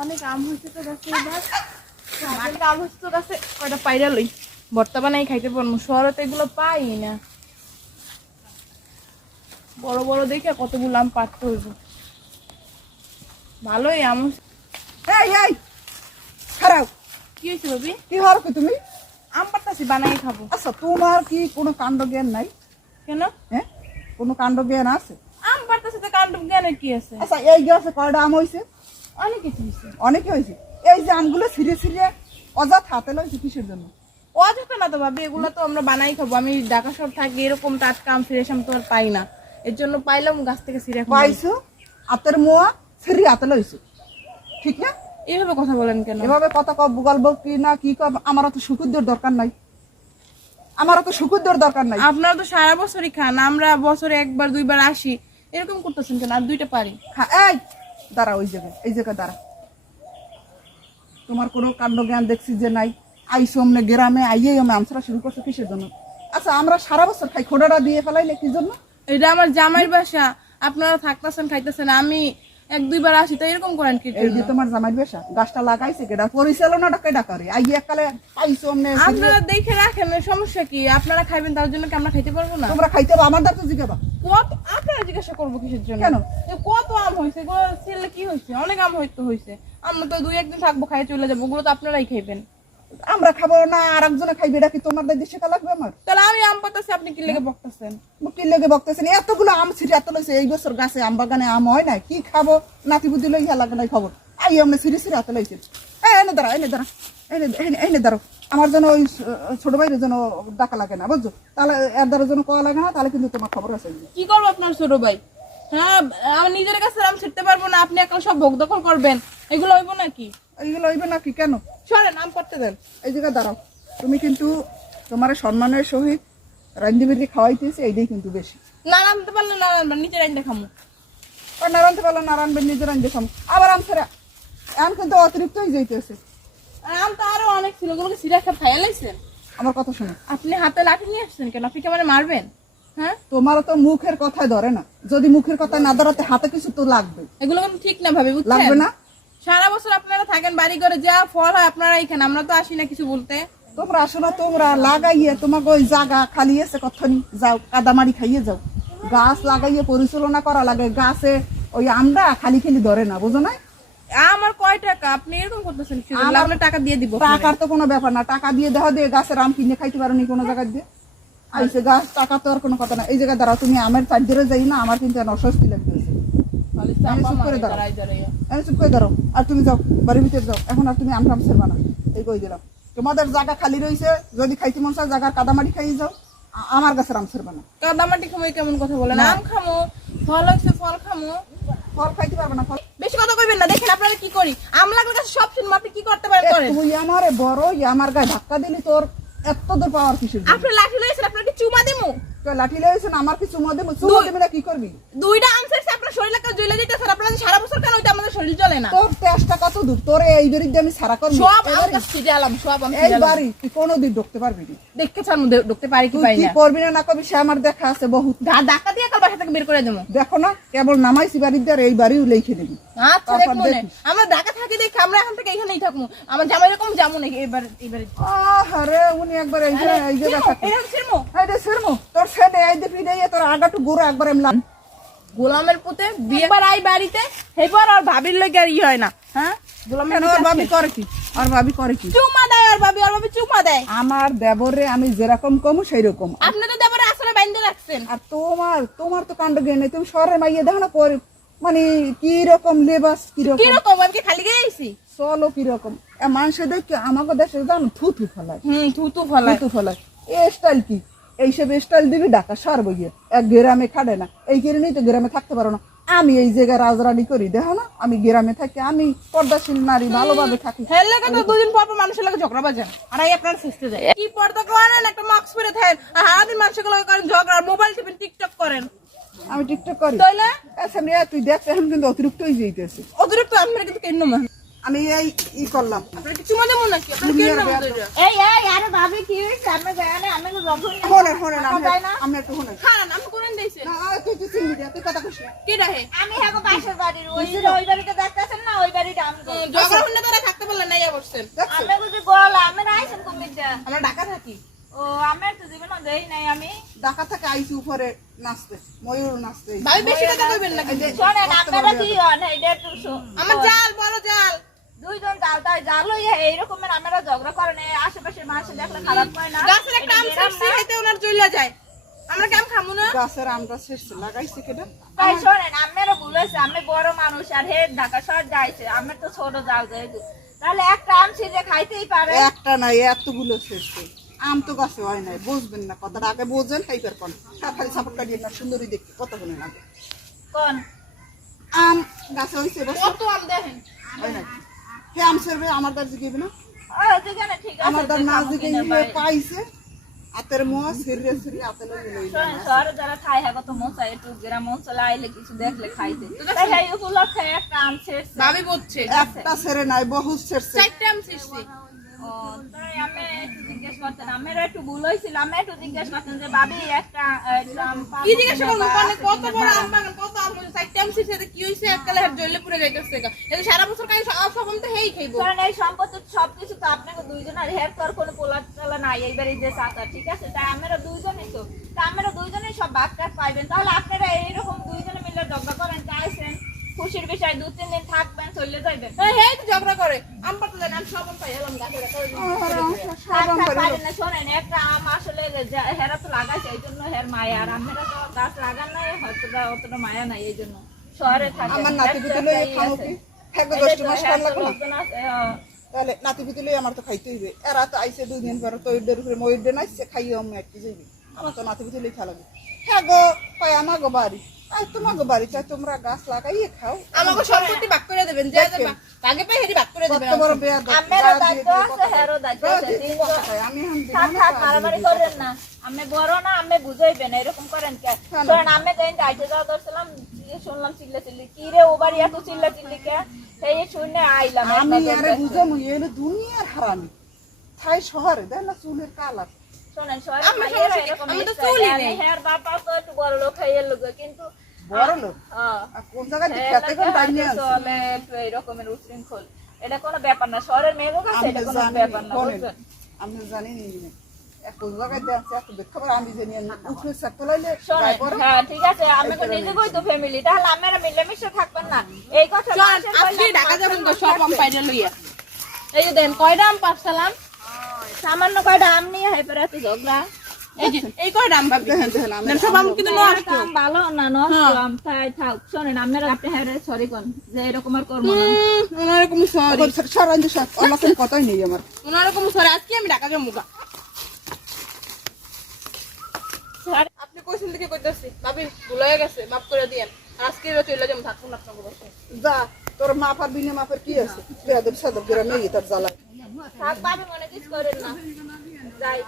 অনেক আম হয়েছে তো গাছে অনেক আম হয়েছে তো গাছে। কয়টা পাইরা লই? বর্তমানে খাইতে পারব শহরে তো এগুলো পাই না। বড় বড় দেখে কতগুলো আম পাততে হইব। ভালোই আম এই এই! খারাপ। কি হয়েছে কি তুমি? আম পাতাছি বানাই খাব। আচ্ছা তোমার কি কোনো কাণ্ড জ্ঞান নাই? কেন? হ্যাঁ? কোনো কাণ্ড জ্ঞান আছে? আম পাতাছি তো কাণ্ড জ্ঞানের কি আছে? আচ্ছা এই গাছে কয়টা আম হয়েছে? অনেক হয়েছে। এই যে আমগুলো ছিঁড়ে ছিঁড়ে অজাত হাতে কিসের জন্য। অযথা না তো ভাবি এগুলো তো আমরা বানাই খাব। আমি ঢাকা শহর থাকি এরকম টাটকা আম ফ্রেশ আম তো আর পাই না। এর জন্য পাইলাম গাছ থেকে সিরিয়া পাইছো? হাতের মোয়া ছিঁড়ি হাতে লইছে। ঠিক না? এইভাবে কথা বলেন কেন? এভাবে কথা কব গল্প কি না কি কব আমারও তো শুকুরদের দরকার নাই। আমারও তো শুকুরদের দরকার নাই। আপনারা তো সারা বছরই খান আমরা বছরে একবার দুইবার আসি। এরকম করতেছেন কেন? আর দুইটা পারি। এই দাঁড়া, ওই জায়গায়, এই জায়গায় দাঁড়া। তোমার কোনো কাণ্ড জ্ঞান দেখছি যে নাই। আইসো অমনে গ্রামে, আইয়েই আমি আমসরা শুরু করছ কিসের জন্য? আচ্ছা আমরা সারা বছর খাই, খোড়াটা দিয়ে ফেলাইলে কি জন্য? এটা আমার জামাই বাসা। আপনারা থাকতেছেন, খাইতেছেন, আমি এক দুইবার আসি তো এরকম করেন কি এই যে তোমার জামাই বেশা গাছটা লাগাইছে কেডা? পরিচালনাটা কেডা করে? আই এককালে পাইছো অমনে আপনারা দেখে রাখেন সমস্যা কি? আপনারা খাইবেন তার জন্য কি আমরা খাইতে পারব না? তোমরা খাইতে পারো আমার দাঁত তো জিজ্ঞাবা কত আপনারা জিজ্ঞাসা করব কিসের জন্য? কেন? কত আম হয়েছে গো ছেলে কি হয়েছে অনেক আম হয়তো হয়েছে আমরা তো দুই একদিন থাকব খাই চলে যাব ওগুলো তো আপনারাই খাইবেন। আমরা খাব না আর একজনে খাইবে এটা কি তোমার দাদি শেখা লাগবে আমার? তাহলে আমি আম পাতাছি আপনি কি লেগে বকতেছেন? কি লেগে বকতেছেন? এতগুলো আম ছিঁড়ে এত লইছে এই বছর গাছে আম বাগানে আম হয় না কি খাব? নাতি বুদ্ধি লই লাগে নাই খবর। আই আমরা ছিঁড়ে ছিঁড়ে লইছে। এই এনে দাঁড়া এনে দাঁড়া এনে এনে- দাঁড়ো আমার জন্য ওই ছোট ভাইয়ের জন্য ডাকা লাগে না বুঝছ? তাহলে এর দ্বারা জন্য কয়া লাগে না তাহলে কিন্তু তোমার খবর আছে। কি করব আপনার ছোট ভাই? হ্যাঁ আমার নিজের কাছে আম ছিটতে পারব না আপনি এখন সব ভোগ দখল করবেন। এগুলো হইব নাকি? এইগুলো হইবে নাকি? কেন? সরেন আম করতে দেন। এই জায়গায় দাঁড়াও। তুমি কিন্তু তোমার সম্মানের সহিত রান্দি বেদি খাওয়াইতেছে এইটাই কিন্তু বেশি। না রাঁধতে পারলে না রাঁধবেন রাঁধতে খামো। আর না রানতে পারলে না রানবেন নিজে রান্ধে খাম। আবার আম ছেড়া এখন কিন্তু অতিরিক্ত হয়ে যাইতেছে আম তো আরও অনেক ছিল ওগুলোকে সিরা খাপ খাইয়া আমার কথা শোনো। আপনি হাতে লাঠি নিয়ে আসছেন কেন? আপনি কি মানে মারবেন? হ্যাঁ? তোমার তো মুখের কথায় ধরে না। যদি মুখের কথা না ধরাতে হাতে কিছু তো লাগবে। এগুলো কিন্তু ঠিক না ভাবে লাগবে না? সারা বছর আপনারা থাকেন বাড়ি করে যা ফল হয় আপনারা এখানে আমরা তো আসি না কিছু বলতে। তোমরা আসো না তোমরা লাগাইয়ে তোমাকে ওই জায়গা খালি আছে কখনই যাও কাদামারি খাইয়ে যাও। গাছ লাগাইয়ে পরিচালনা করা লাগে গাছে ওই আমরা খালি খালি ধরে না বুঝো না? আমার কয় টাকা? আপনি এরকম করতেছেন লাগলে টাকা দিয়ে দিব। টাকার তো কোনো ব্যাপার না টাকা দিয়ে দেওয়া দিয়ে গাছের আম কিনে খাইতে পারো নি কোনো জায়গায় দিয়ে? আইসে গাছ টাকা তো আর কোনো কথা না। এই জায়গায় দাঁড়াও তুমি আমের চার যাই না আমার কিন্তু অস্বস্তি লাগতেছে। চাপা চুপ করে মারে দাঁড়াও। দাঁড়ায় দাঁড়াইয়া। আমি চুপ করে দাঁড়াও। আর তুমি যাও বাড়ির ভিতরে যাও। এখন আর তুমি আম টাম না। এই কই দিলাম। তোমাদের জায়গা খালি রয়েছে যদি খাইতে মন চায় জায়গার কাদামাটি খাইয়ে যাও। আমার গাছের আম ছেড়বা না। কাদামাটি খামো কেমন কথা বলেন? আম খামো ফল হচ্ছে ফল খামো। ফল খাইতে পারবে না ফল বেশি কথা কইবেন না দেখেন আপনারা কি করি? কাছে সব শুনব আপনি কি করতে পারেন করেন? তুই আমারে বড় ই আমার গায়ে ধাক্কা দিলি তোর এত দূর পাওয়ার? আপনি লাঠি লইছেন আপনার কি চুমা দিমু? তুই লাঠি লইছ না আমার কি চুমা দেবো চুমা না কি করবি? দুইটা শরীরে কাজ জ্বলে যেতেছেন আপনারা সারা বছর কেন ওইটা আমাদের শরীর জ্বলে না? তোর তেজটা কত দূর? তোর এই বাড়ি আমি সারা করবি সব আম এবারে গাছ সব আম এই বাড়ি তুই কোনোদিন ঢুকতে পারবি না। দেখতে চান ঢুকতে পারি কি তুই পাই কি করবি না না করবি সে আমার দেখা আছে বহুত। ধা- দিয়ে কাল বাসা থেকে বের করে দেবো। দেখো না কেবল নামাইছি বাড়ির দিয়ে আর এই বাড়িও লিখে দিবি। আচ্ছা আমরা ঢাকা থাকি দেখি আমরা এখন থেকে এখানেই থাকব। আমার জামাই এরকম যাব নাকি এবার এবারে। আরে উনি একবার এই যে এই যে দেখা এরকম ছিড়মো। এই রে সিরমু তোর ছেলে এই যে তোর আগাটু গুড়ো একবার এমলাম গোলামের পুতে বিয়ে বার আই বাড়িতে এবার আর ভাবির লগে আর ই হয় না হ্যাঁ? গোলামের ওর ভাবি করে কি? আর ভাবি করে কি? চুমা দেয় আর ভাবি আর ভাবি চুমা দেয়। আমার দেবরে আমি যেরকম কমু সেই রকম আপনি তো দেবরে আসলে বাইন্ধে রাখছেন। আর তোমার তোমার তো কাণ্ড জ্ঞান নেই তুমি শহরে মাইয়ে দেখো না করে মানে কি রকম লেবাস কি রকম কীরকম? আমি কি খালি গিয়ে আইছি? চলো কি রকম মানুষের দেখি আমাকে দেশে জানো থু থু ফেলায়। হুম থুতু ফলাই থু ফেলায়। এ স্টাইল কি? এইসব স্টাইল দিবি ডাকা সারবো গিয়ে। এক গ্রামে খাটে না এই কারণেই তো গ্রামে থাকতে পারো না। আমি এই জায়গায় রাজরানি করি দেখো না আমি গ্রামে থাকি আমি পর্দাশীল নারী ভালোভাবে থাকি। হেল তো দুদিন পর পর মানুষের লাগে ঝগড়া বাজেন আর এই আপনার সুস্থ যায়। কি পর্দা করেন? একটা মাস্ক পরে থাকেন। আর সারাদিন মানুষের লাগে করেন ঝগড়া মোবাইল টিপেন টিকটক করেন। আমি টিকটক করি। তাইলে? আচ্ছা তুই দেখ এখন কিন্তু অতিরিক্ত হয়ে যাইতেছে। অতিরিক্ত আমি কিন্তু কেন আমি এই ই করলাম। আমি একটু আমরা ঢাকা থাকি। ও আমি তো জীবনে দেই নাই আমি। ঢাকা থেকে আইছি উপরে নাচতে ময়ূর নাচতে। বেশি কথা কইবেন না কিন্তু। শোনেন আপনারা কি হন? এইটা একটু আমার জাল বড় জাল দুইজন জাল তাই জাল লইয়া এইরকমের আমরা ঝগড়া আশেপাশের মানুষ দেখলে খারাপ হয় না। গাছের একটা আম ওনার চলে যায়। আমরা কেমন খামু না? গাছের আমটা লাগাইছে কেটা তাই শোনেন আমারও ভুল হয়েছে আমি বড় মানুষ আর হে ঢাকা শহর যাইছে তো ছোট জাল তাহলে একটা আম ছিঁড়ে খাইতেই পারে। একটা নাই এতগুলো শেষছে আম তো গাছে হয় নাই বুঝবেন না কথাটা আগে বোঝেন টাইপের কোন। খালি সাপোর্ট কাটিয়ে না সুন্দরী দেখতে কত গুণে লাগে। কোন? আম গাছে হয়েছে কত আম দেখেন? আম সেরবে আমার দ্বার জিগিবে না। আমার দাঁড় নাচ পাই। পাইছে। মোয়া লই লই যারা খাই হ্যাঁ তো মজা একটু গ্রাম অঞ্চলে আইলে কিছু দেখলে খাইতে তাই উপলক্ষে একটা আম ছেড়ছে। ভাবি বলছে একটা সেরে নাই বহুত চারটে আম ছিঁড়ছি। একটু জিজ্ঞেস করতেন আমার একটু ভুল হয়েছিল আমি একটু জিজ্ঞেস করতেন যে ভাবি একটা একটা আম পাবো কি জিজ্ঞাসা করব? মানে কত বড় আম বাগান কত আম হয়েছে? চারটে আম ছিঁড়ছে কি হয়েছে? এককালে হাত জ্বলে পুড়ে যাইতেছে এটা সারা বছর কাজ সব তো হেই খাইবো। কারণ এই সম্পত্তি সবকিছু তো আপনাকে দুইজনের হের তোর কোনো পোলা টোলা নাই এইবারে যে চাচা ঠিক আছে? তাই আমরা দুইজনই তো। তা আমরা দুইজনেই সব টাগ পাইবেন। তাহলে আপনারা এইরকম দুইজনে মিলে ঝগড়া করেন চাইছেন খুশির বিষয় দু তিন দিন থাকবেন চলে যাইবেন। হ্যাঁ হেই তো ঝগড়া করে। আম পাতা দেন আমি সব পাই এলাম না শোনেন একটা আম আসলে হেরা তো লাগাইছে এই জন্য হের মায়া। আর আমরা তো গাছ লাগান নাই হয়তো অতটা মায়া নাই এই জন্য। শহরে থাকে আমার নাতি পুতি লই খামো কি? হ্যাঁ মাস কম লাগল না তাহলে নাতি পুতি আমার তো খাইতে হইবে। এরা তো আইছে দুই দিন পরে তো ওইদের উপরে ময়ূর ডে নাইছে খাইয়ে আমি একটি যাইবে। আমার তো নাতি পুতি লই খেলা হ্যাঁ গো পাই আমার গো বাড়ি। আই তোমার গো বাড়ি চাই তোমরা গাছ লাগাইয়ে খাও। আমাকে সম্পত্তি ভাগ করে দেবেন যে আগে পাই হেরি ভাগ করে দেবেন বড় বেয়া আমেরও দায়িত্ব আছে হেরও দায়িত্ব আছে তিনজন আমি এখন থাক থাক মারামারি করেন না। আমি বড় না আমি বুঝাইবেন এরকম করেন কে? কারণ আমি যাওয়া দিয়ে শুনলাম চিল্লা চিল্লি। কি রে ও বাড়ি এত চিল্লা চিল্লি কে? সেই শুনে আইলাম আমি আরে। বুঝামু দুনিয়ার হারামি। থাই শহরে দেখ না? চুলের কালার। শোনেন শহরে আমি তো চুলই নেই। হের বাবা তো একটু বড় লোক হয়ে লোক কিন্তু বড় লোক। কোন জায়গায় খেতে কোন টাইমে হয়তো আছে? চলে একটু এইরকমের উশৃঙ্খল এটা কোনো ব্যাপার না শহরের কাছে এটা তো কোনো ব্যাপার না আমি জানি নি হ্যাঁ ঠিক আছে আমি তো ফ্যামিলি তাহলে আমরা মিলেমিশে থাকবেন না। এই কথা চল মানুষের আজকে কইলে ঢাকা যাবেন তো সব আম লইয়া। এই দেন কয়টা আম পাঁচশালাম সামান্য কয়টা আম নিয়ে হয় পরে এত ঝগড়া। এই যে এই কয়টা আম ভাবি দেখেন দেখেন সব আম কিন্তু নষ্ট কাম ভালো না নষ্ট আম তাই থাক শোনেন আমরা আপনি সরি কোন যে এরকম আর করব না। ওনারকম সরি সরাই যে সব আমার কথাই নেই আমার। ওনারকম সরি আজকে আমি ঢাকা যাব গা। আপনি কইছেন দেখে কইতাছি ভাবি ভুল হয়ে গেছে মাফ করে দিয়েন। আজকে চলে যাব থাকুন যা তোর মাপার বিনে মাপের কি আছে? সাদব জ্বালা। থাক পাবে মনে কিছু করেন না। যাই।